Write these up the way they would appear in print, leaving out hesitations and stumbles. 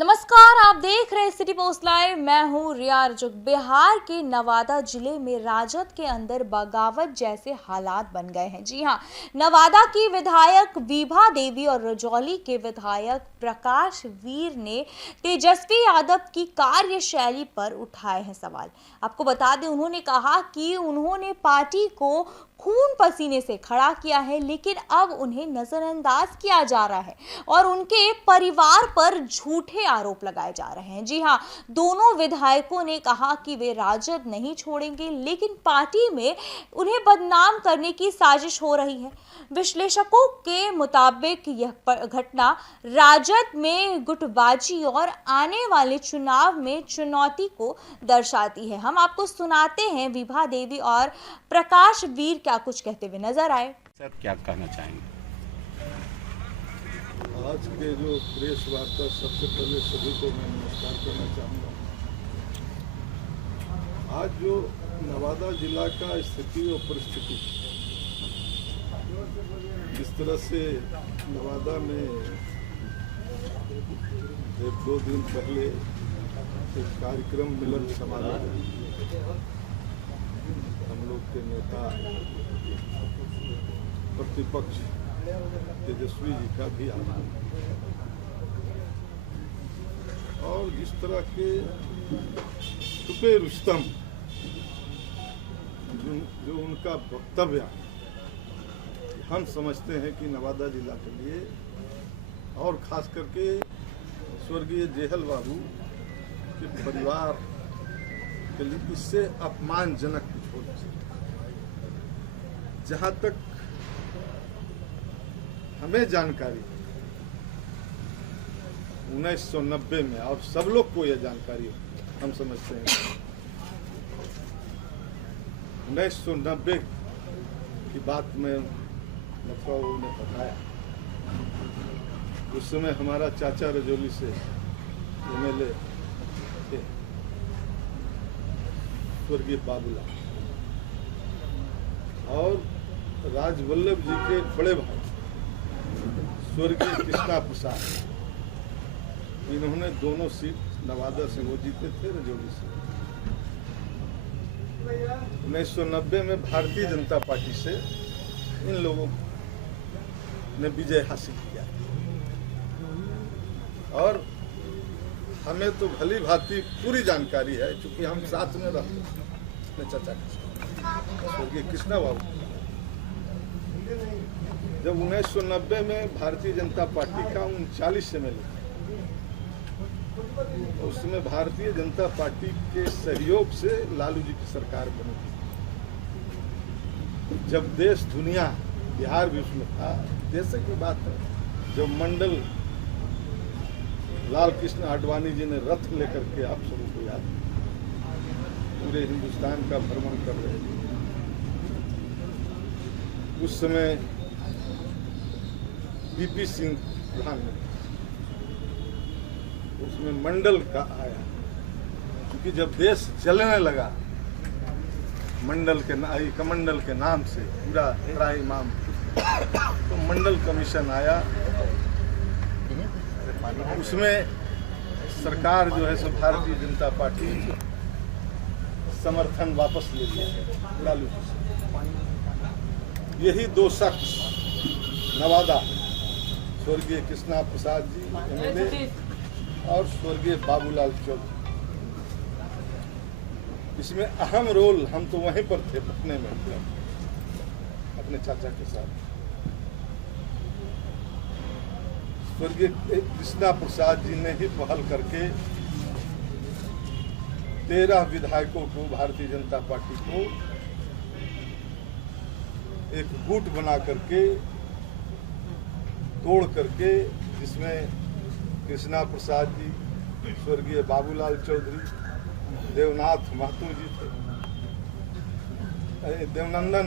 नमस्कार, आप देख रहे हैं सिटी पोस्ट लाइव। मैं हूं रिया अर्जुक। बिहार के नवादा जिले में राजद के अंदर बगावत जैसे हालात बन गए हैं। जी हां, नवादा की विधायक विभा देवी और रजौली के विधायक प्रकाश वीर ने तेजस्वी यादव की कार्यशैली पर उठाए हैं सवाल। आपको बता दें, उन्होंने कहा कि उन्होंने पार्टी को खून पसीने से खड़ा किया है, लेकिन अब उन्हें नजरअंदाज किया जा रहा है और उनके परिवार पर झूठे आरोप लगाए जा रहे हैं। जी हां, दोनों विधायकों ने कहा कि वे राजद नहीं छोड़ेंगे, लेकिन पार्टी में उन्हें बदनाम करने की साजिश हो रही है। विश्लेषकों के मुताबिक यह घटना राजद में गुटबाजी और आने वाले चुनाव में चुनौती को दर्शाती है। हम आपको सुनाते हैं विभा देवी और प्रकाश वीर क्या कुछ कहते हुए नजर आए। सर, क्या कहना चाहेंगे? आज के जो प्रेस वार्ता, सबसे पहले सभी को मैं नमस्कार करना चाहूँगा। आज जो नवादा जिला का स्थिति और परिस्थिति, जिस तरह से नवादा में एक दो दिन पहले एक कार्यक्रम मिलन समारोह, हम लोग के नेता प्रतिपक्ष तेजस्वी जी का भी आना, और जिस तरह के छुपे रुस्तम जो उनका वक्तव्य, हम समझते हैं कि नवादा जिला के लिए और खास करके स्वर्गीय जेहल बाबू के परिवार के लिए इससे अपमानजनक कुछ हो नहीं सकता। जहां तक हमें जानकारी 1990 में, और सब लोग को यह जानकारी हम समझते हैं, 1990 की बात में लखनऊ ने बताया। उस समय हमारा चाचा रजौली से एमएलए थे स्वर्गीय बाबूलाल, और राजवल्लभ जी के बड़े भाई स्वर्गीय कृष्णा प्रसाद, इन्होंने दोनों सीट नवादा से वो जीते थे, रजौली से। 1990 में भारतीय जनता पार्टी से इन लोगों ने विजय हासिल किया, और हमें तो भली भांति पूरी जानकारी है, क्योंकि हम साथ में रहते हैं चाचा के स्वर्गीय कृष्णा बाबू। जब 1990 में भारतीय जनता पार्टी का 39 एमएलए, उसमें भारतीय जनता पार्टी के सहयोग से लालू जी की सरकार बनी। जब देश दुनिया, बिहार भी उसमें था, जैसे की बात है, जब मंडल लाल कृष्ण आडवाणी जी ने रथ लेकर के, आप सबको याद, पूरे हिंदुस्तान का भ्रमण कर रहे थे। उस समय बीपी सिंह प्रधानमंत्री, उसमें मंडल का आया, क्योंकि जब देश चलने लगा कमंडल के नाम से पूरा इमाम, तो मंडल कमीशन आया। उसमें सरकार जो है सो भारतीय जनता पार्टी समर्थन वापस ले लिया लालू जी से। यही दो शख्स नवादा, स्वर्गीय कृष्णा प्रसाद जी एमएलए और स्वर्गीय बाबूलाल चौधरी, इसमें अहम रोल, हम तो वहीं पर थे पटने में अपने चाचा के साथ। स्वर्गीय कृष्णा प्रसाद जी ने ही पहल करके 13 विधायकों को, भारतीय जनता पार्टी को एक गुट बना करके, तोड़ करके, जिसमें कृष्णा प्रसाद जी, स्वर्गीय बाबूलाल चौधरी, देवनाथ महतो जी थे, देवनंदन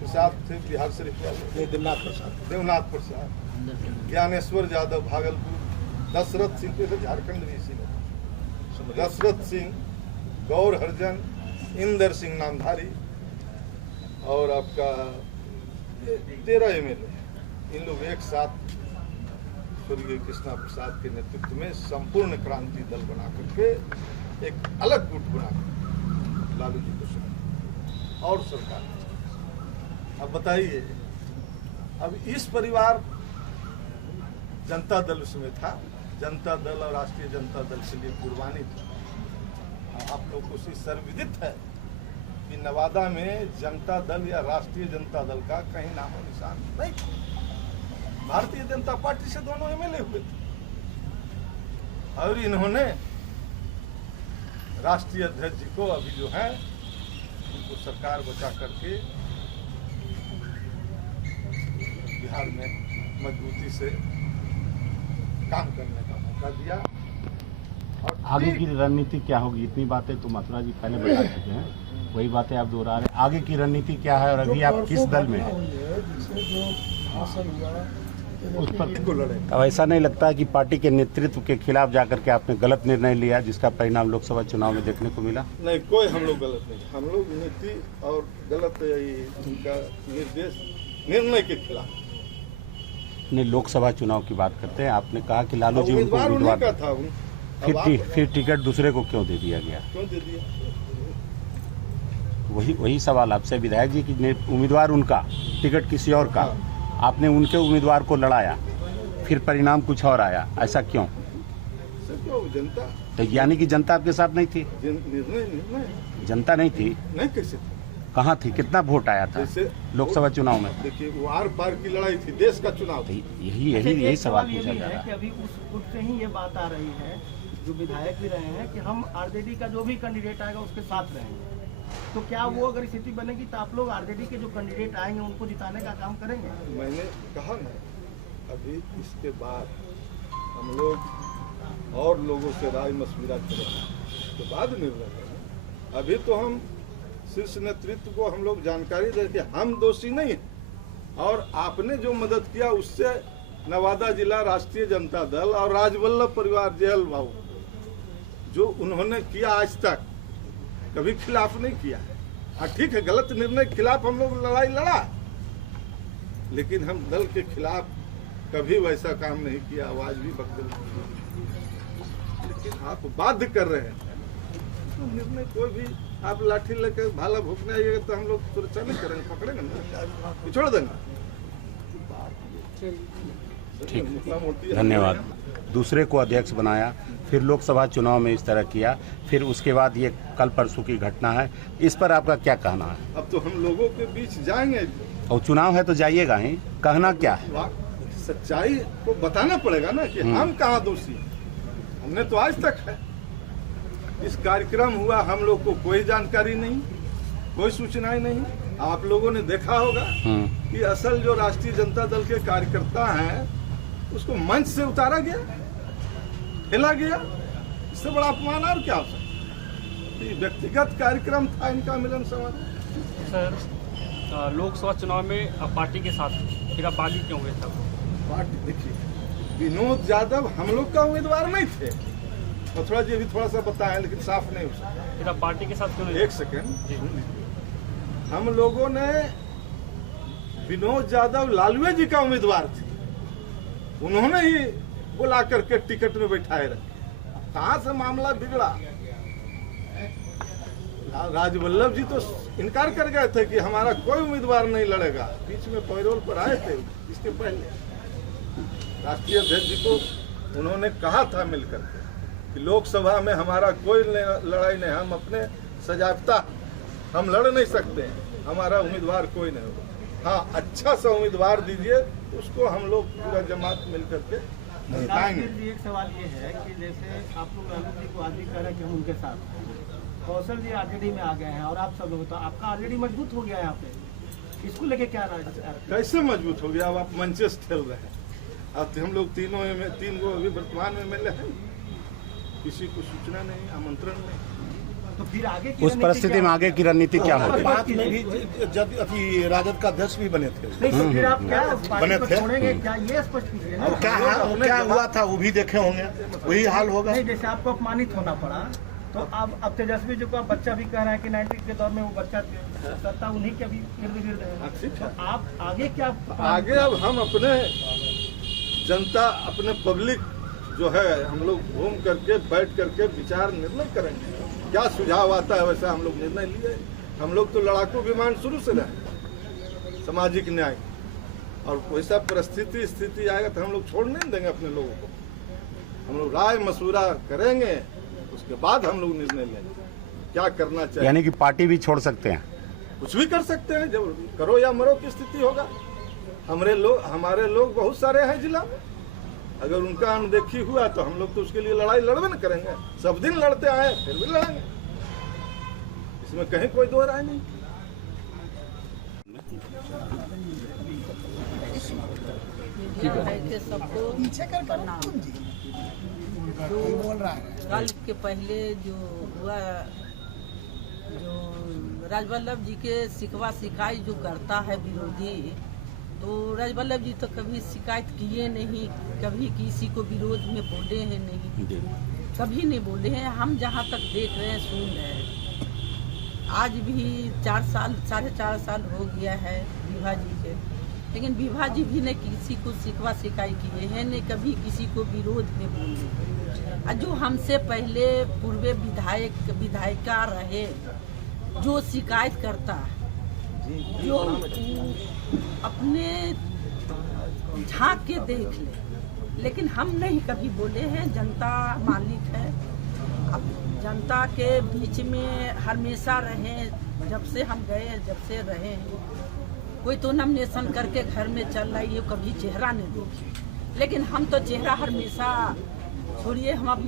प्रसाद थे बिहार शरीफ वाले, देवनाथ प्रसाद, ज्ञानेश्वर यादव भागलपुर, दशरथ सिंह थे झारखंड भी सिंह, दशरथ सिंह, गौर हरजन, इंदर सिंह नामधारी, और आपका 13 एमएलए, इन लोग एक साथ स्वर्गीय कृष्णा प्रसाद के नेतृत्व में संपूर्ण क्रांति दल बना करके एक अलग गुट बना कर लालू जी को सुना और सरकार। अब बताइए, अब इस परिवार जनता दल उसमें था, जनता दल और राष्ट्रीय जनता दल के लिए कुर्बानी थी। आप लोग को सर्वविदित है कि नवादा में जनता दल या राष्ट्रीय जनता दल का कहीं नामो निशान नहीं था। भारतीय जनता पार्टी से दोनों एमएलए हुए थे और इन्होंने राष्ट्रीय अध्यक्ष जी को अभी जो है उनको सरकार बचा करके बिहार में मजबूती से काम करने का मौका दिया। और आगे की रणनीति क्या होगी? इतनी बातें तो मथुरा जी पहले बता चुके हैं, वही बातें आप दोहरा रहे हैं। आगे की रणनीति क्या है और अभी आप किस दल में हैं? उस पर लड़े। अब ऐसा नहीं लगता है कि पार्टी के नेतृत्व के खिलाफ जाकर के आपने गलत निर्णय लिया जिसका परिणाम लोकसभा चुनाव में देखने को मिला? नहीं, कोई हम लोग गलत नहीं, हम लोग नीति और गलत उनका निर्णय के खिलाफ नहीं, लोकसभा चुनाव की बात करते हैं। आपने कहा कि लालू जी उनको उम्मीदवार का था फिर टिकट दूसरे को क्यों दे दिया गया? क्यों दे दिया? वही सवाल आपसे विधायक जी की उम्मीदवार उनका, टिकट किसी और का, आपने उनके उम्मीदवार को लड़ाया, फिर परिणाम कुछ और आया, ऐसा क्यों? जनता तो यानी कि जनता आपके साथ नहीं थी? निर्णय जनता नहीं थी? नहीं, कैसे थी? कहाँ थी? कितना वोट आया था लोकसभा चुनाव में? देखिए, वो आर पार की लड़ाई थी, देश का चुनाव तो यही सवाल पूछा जा रहा है कि है। अभी उस गुट से ही ये बात आ रही है, जो विधायक भी रहे हैं, कि हम आरजेडी का जो भी कैंडिडेट आएगा उसके साथ रहेंगे। तो क्या वो अगर स्थिति बनेगी तो आप लोग आरजेडी के जो कैंडिडेट आएंगे उनको जिताने का काम करेंगे? मैंने कहा ना, अभी इसके बाद हम लोग और लोगों से राय मशविरा करेंगे तो बाद निर्णय लेंगे। अभी तो हम शीर्ष नेतृत्व को हम लोग जानकारी दे कि हम दोषी नहीं हैं और आपने जो मदद किया उससे नवादा जिला राष्ट्रीय जनता दल और राजवल्लभ परिवार जेहल बाबू जो उन्होंने किया आज तक कभी खिलाफ नहीं किया। हाँ ठीक है, गलत निर्णय के खिलाफ हम लोग लड़ाई लड़ा, लेकिन हम दल के खिलाफ कभी वैसा काम नहीं किया, आवाज भी बदल। लेकिन आप बाध्य कर रहे हैं तो निर्णय कोई भी, आप लाठी लेकर भाला भूखने आइएगा तो हम लोग सुरक्षा नहीं करेंगे, पकड़ेंगे ना, छोड़ देंगे। ठीक, धन्यवाद। दूसरे को अध्यक्ष बनाया, फिर लोकसभा चुनाव में इस तरह किया, फिर उसके बाद ये कल परसों की घटना है, इस पर आपका क्या कहना है? अब तो हम लोगों के बीच जाएंगे और चुनाव है तो जाइएगा ही, कहना क्या है? सच्चाई को बताना पड़ेगा ना कि हम कहाँ दोषी हैं। हमने तो आज तक है, इस कार्यक्रम हुआ हम लोग को कोई जानकारी नहीं, कोई सूचनाएं नहीं। आप लोगों ने देखा होगा कि असल जो राष्ट्रीय जनता दल के कार्यकर्ता हैं उसको मंच से उतारा गया, हिला गया। इससे बड़ा अपमान और क्या हो सकता है? व्यक्तिगत कार्यक्रम था इनका मिलन समारोह। सर, लोकसभा चुनाव में अब पार्टी के साथ फिर आप बागी क्यों हुए तब? पार्टी देखिए, विनोद यादव हम लोग का उम्मीदवार नहीं थे, मथुरा जी भी थोड़ा सा बताया लेकिन साफ नहीं हो सका। फिर आप पार्टी के साथ क्यों नहीं? एक सेकेंड, हम लोगों ने विनोद यादव लालू जी का उम्मीदवार थे, उन्होंने ही बुला करके टिकट में बैठाए रखे। कहां से मामला बिगड़ा? राजवल्लभ जी तो इनकार कर गए थे कि हमारा कोई उम्मीदवार नहीं लड़ेगा, बीच में पैरोल पर आए थे। इसके पहले राष्ट्रीय अध्यक्ष जी को उन्होंने कहा था मिलकर के कि लोकसभा में हमारा कोई लड़ाई नहीं, हम अपने सजाफता हम लड़ नहीं सकते, हमारा उम्मीदवार कोई नहीं होगा। हाँ, अच्छा सा उम्मीदवार दीजिए, उसको हम लोग पूरा जमात मिलकर के जी, एक सवाल ये है कि जैसे आप लोग लालू जी को आज भी कह रहे हैं कि हम उनके साथ हैं, कौशल जी आरजेडी में आ गए हैं और आप सब लोग, तो आपका आरजेडी मजबूत हो गया है यहाँ पे, इसको लेके क्या राय? कैसे मजबूत हो गया? अब आप मंचे से खेल रहे हैं। अब हम लोग तीन गो अभी वर्तमान में मिले हैं, किसी को सूचना नहीं, आमंत्रण नहीं। तो फिर आगे उस परिस्थिति में आगे की रणनीति क्या होगी? बात में भी राजद का अध्यक्ष भी बने थे। नहीं, तो फिर आप क्या बने थे? छोड़ेंगे क्या, ये स्पष्ट कीजिए ना। और क्या हुआ था वो भी देखे होंगे, वही हाल होगा। नहीं, जैसे आपको अपमानित होना पड़ा, तो अब तेजस्वी जी को आप बच्चा भी कह रहे हैं कि 90 के दौर में वो बच्चा सत्ता उन्हीं के भी इर्द गिर्द है। ठीक है, आप आगे क्या? आगे अब हम अपने जनता अपने पब्लिक जो है हम लोग घूम करके बैठ करके विचार निर्णय करेंगे। क्या सुझाव आता है वैसा हम लोग निर्णय लिए। हम लोग तो लड़ाकू विमान शुरू से रहे, सामाजिक न्याय, और वैसा परिस्थिति स्थिति आएगा तो हम लोग छोड़ नहीं देंगे अपने लोगों को। हम लोग राय मशूरा करेंगे, उसके बाद हम लोग निर्णय लेंगे क्या करना चाहिए। यानी कि पार्टी भी छोड़ सकते हैं? कुछ भी कर सकते हैं, जब करो या मरो की स्थिति होगा। हमारे लोग बहुत सारे हैं जिला में, अगर उनका अनदेखी हुआ तो हम लोग तो उसके लिए लड़ाई लड़वे न करेंगे। सब दिन लड़ते आए, फिर भी लड़ेंगे, इसमें कहीं कोई दो राय नहीं। सबको प्रणाम। कल के पहले जो हुआ, जो राजवल्लभ जी के शिकवा शिकायत जो करता है विरोधी, तो राजवल्लभ जी तो कभी शिकायत किए नहीं, कभी किसी को विरोध में बोले हैं नहीं, कभी नहीं बोले हैं। हम जहाँ तक देख रहे हैं, सुन रहे हैं, आज भी 4.5 साल हो गया है विभा जी के, लेकिन विभा जी भी ने किसी को शिकवा शिकायत किए हैं, ने कभी किसी को विरोध में बोले। जो हमसे पहले पूर्व विधायिका रहे, जो शिकायत करता, जो अपने झांक के देख ले, लेकिन हम नहीं कभी बोले हैं। जनता मालिक है, अब जनता के बीच में हमेशा रहे, जब से हम गए, जब से रहे। कोई तो नॉमिनेशन करके घर में चल रही है, कभी चेहरा नहीं देखे, लेकिन हम तो चेहरा हमेशा छोड़िए, हम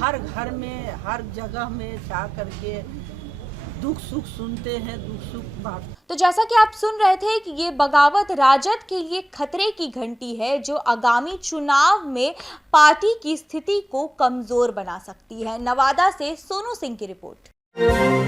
हर घर में हर जगह में जा करके दुख सुख सुनते हैं, दुख सुख बात। तो जैसा कि आप सुन रहे थे कि ये बगावत राजद के लिए खतरे की घंटी है, जो आगामी चुनाव में पार्टी की स्थिति को कमजोर बना सकती है। नवादा से सोनू सिंह की रिपोर्ट।